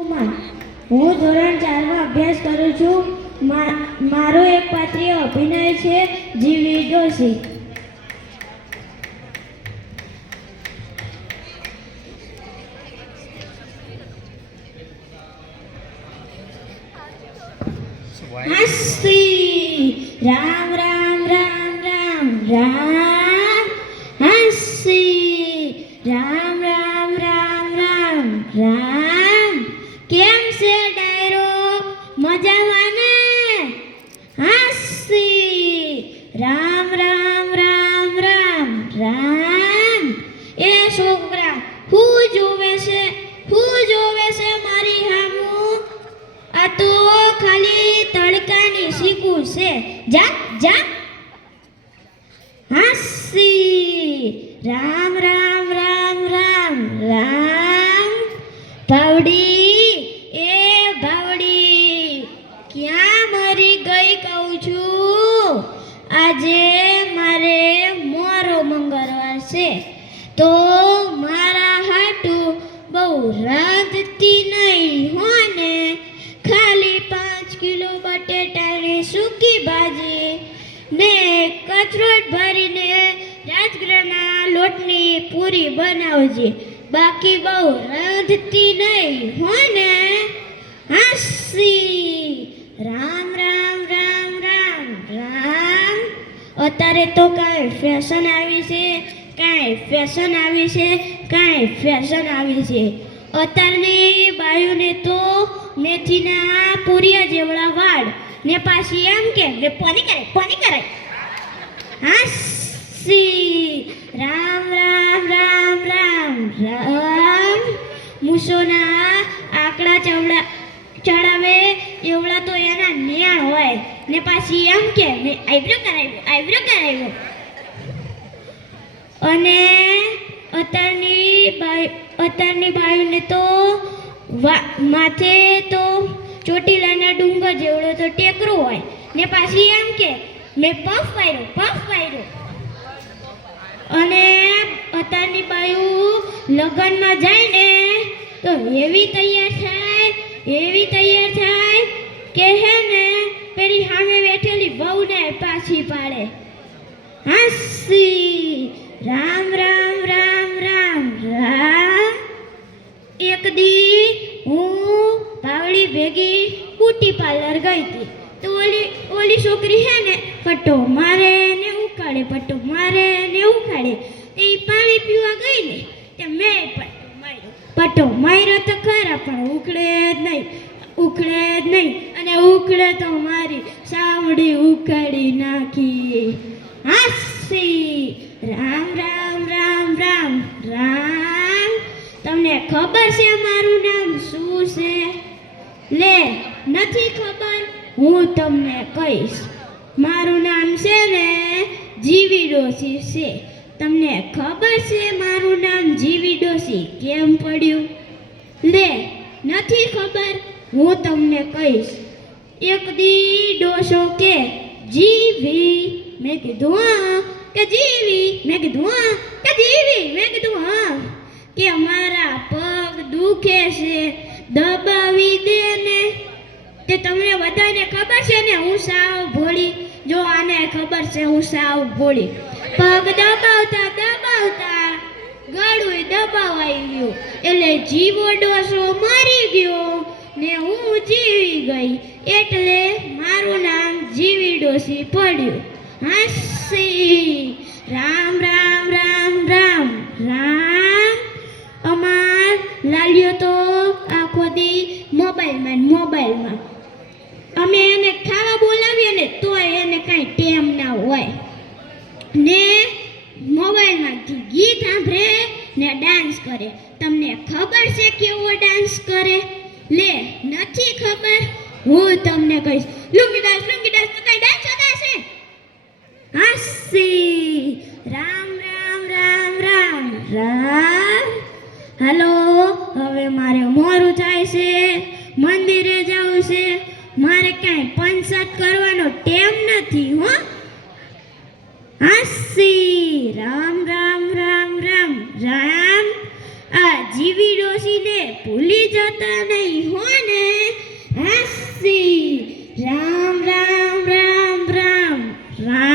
હું ધોરણ 4 માં અભ્યાસ કરું છું. મારો એક પાત્રીય અભિનય છે જીવી ડોશી. હસી રામ રામ રામ રામ રામ હસી રામ રામ રામ રામ રામ. કેમ છે ડાયરો? મજામાં ને? હસી રામ રામ રામ રામ રામ. એ છોકરા હું જોવે છે મારી હામું? આ તો ખાલી તડકાની શીખું છે. જા જા. હસી રામ રામ રામ રામ રામ. ભાવડી એ ભાવડી ક્યાં મરી ગઈ કહું છું? આજે મારે મોરો મંગળવાર છે તો મારા હાટું બહુ રાંધતી નહીં હો ને. ખાલી 5 કિલો બટેટાની સૂકી ભાજી ને કચરોટ ભરીને રાજગરાના લોટની પૂરી બનાવજે. બાકી બહુ રાંધતી નહીં હો ને. હસી રામ રામ રામ રામ રામ. અત્યારે તો કાંઈ ફેશન આવી છે, કાંઈ ફેશન આવી છે. અત્યારની બાયુને તો મેથીના પૂરિયા જેવડા વાળ ને પાછી એમ કે કોની કરે. હસી રામ રામ રામ રામ રામ. મૂસોના આકડા ચડાવે એવડા તો એના ન્યા હોય ને પાછી એમ કે આઈબ્રો કરાવ્યો. અને અત્યારની બાયુને તો માથે તો ચોટીલાના ડુંગર જેવડો તો ટેકરો હોય ને પાછી એમ કે મેં પફ પાડ્યો. અને અત્યારની બાયુ લગ્નમાં જાય ને તો એવી તૈયાર થાય કે હે ને પેલી સામે બેઠેલી વહુને પાછી પાડે. હસી રામ રામ રામ રામ રામ. એક દી હું ભાવડી ભેગી બ્યુટી પાર્લર ગઈ હતી તો ઓલી છોકરી હે ને પટ્ટો મારે ને ઉકાળે એ પાણી પીવા ગઈ ને તે મેં પટ્ટો માર્યો તો ખરા પણ ઉકળે જ નહીં અને ઉકળે તો મારી સાવડી ઉકાળી નાખી. હસી રામ રામ રામ રામ રામ. તમને ખબર છે મારું નામ શું છે? લે નથી ખબર? હું તમને કહીશ. મારું નામ છે ને જીવી ડોશી છે. તમને ખબર છે મારું નામ જીવી ડોશી કેમ પડ્યું? લે નથી ખબર? હું તમને કહીશ. એક દી ડોશો કે જીવી, મેં કીધું હા. કે જીવી, મેં કીધું હા. કે જીવી, મેં કીધું હા. કે મારા પગ દુખે છે દબાવી દે ને. તે તમને બધાને ખબર છે ને હું સાવ ભોળી. જો આને ખબર છે હું સાવ ભોળી. પગ દબાવતા ગળું દબાવાઈ ગયું એટલે જીવો ડોસો મરી ગયો ને હું જીવી ગઈ એટલે મારું નામ જીવી ડોશી પડ્યું. હસી રામ રામ રામ રામ રામ. અમાર લાલ્યો તો આખો દી મોબાઈલમાં. અમે એને ખાવા બોલાવીએ ને તોય એને કાંઈ ટેમ ના હોય ને મોબાઈલમાંથી ગીત સાંભળે ને ડાન્સ કરે. તમને ખબર છે કેવો ડાન્સ કરે? લે નથી ખબર? હું તમને કહીશ. લુંગી ડાન્સ તો કઈ ડાન્સ હોતા છે? હસી રામ રામ રામ રામ રામ. હાલો હવે મારે મોરું થાય છે, મંદિરે જવું છે. મારે કાંઈ પંચાયત કરવાનો ટેમ નથી હો. હસી રામ રામ રામ રામ રામ. આ જીવી ડોશીને ભૂલી જતા નહીં હો ને. હાસી રામ રામ રામ રામ રામ.